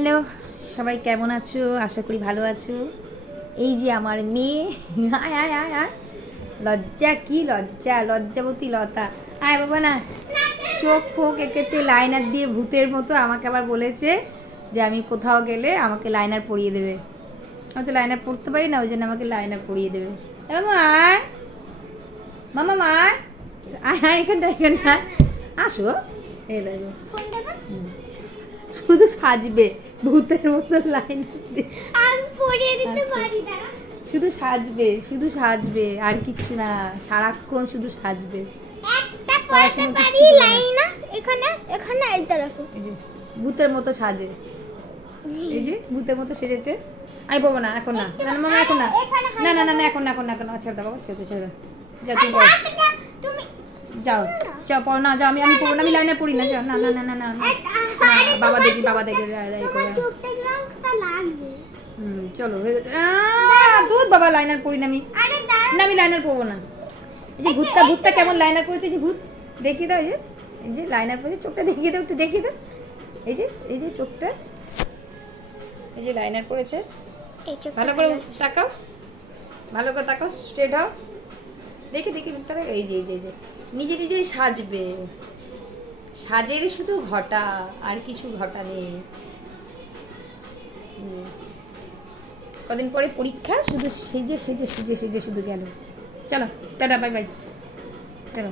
Hello, সবাই কেমন আছো? আশা করি ভালো আছো। এই যে আমার মেয়ে, আয় আয় আয় আয়, লজ্জা কি লজ্জা, লজ্জাবতী লতা। আয় বাবা না, চোখ ফোক এঁকেছে লাইনার দিয়ে ভূতের মতো। আমাকে আবার বলেছে যে আমি কোথাও গেলে আমাকে লাইনার পরিয়ে দেবে। আমি তো লাইনার পরতে পারি না, ওই জন্য আমাকে লাইনার পরিয়ে দেবে। মামা আয়, মামা আয় আয় আয়, এখানটা আসো। এই দেখো শুধু সাজবে ভূতের মতো লাইন, শুধু সাজবে আর কিচ্ছু না, সারাক্ষণ শুধু সাজবে। ভূতের মতো সাজে, এই যে ভূতের মতো সেজেছে। আমি পাবো না এখন, না না মামা এখন না, না না না না এখন না, এখন না, এখন না, ছেড়ে দাও বাবা, ছেড়ে দাও। যাও তুমি পড়ো, যাও যাও পড়ো না, যাও। আমি পড়বো না, আমি লাইনার পড়ি না, যাও। না না না না না, বাবা দেখি চলো হয়ে গেছে। দুধ বাবা, লাইনার পড়ি না আমি, না আমি লাইনার পড়বো না। এই যে ভূতটা কেমন লাইনার পড়েছে, যে ভূত দেখিয়ে দাও। এই যে লাইনার পড়েছে, চোখটা দেখিয়ে দাও, একটু দেখিয়ে দাও। এই যে চোখটা, এই যে লাইনার পড়েছে। ভালো করে তাকাও, ভালো করে তাকাও, স্ট্রেট হও, দেখি মুখটা দেখো। এই যে নিজেই সাজবে, সাজের শুধু ঘটা, আর কিছু ঘটা নেই। কদিন পরে পরীক্ষা, শুধু সেজে শুধু গেল। চলো টাটা, বাই বাই, চলো।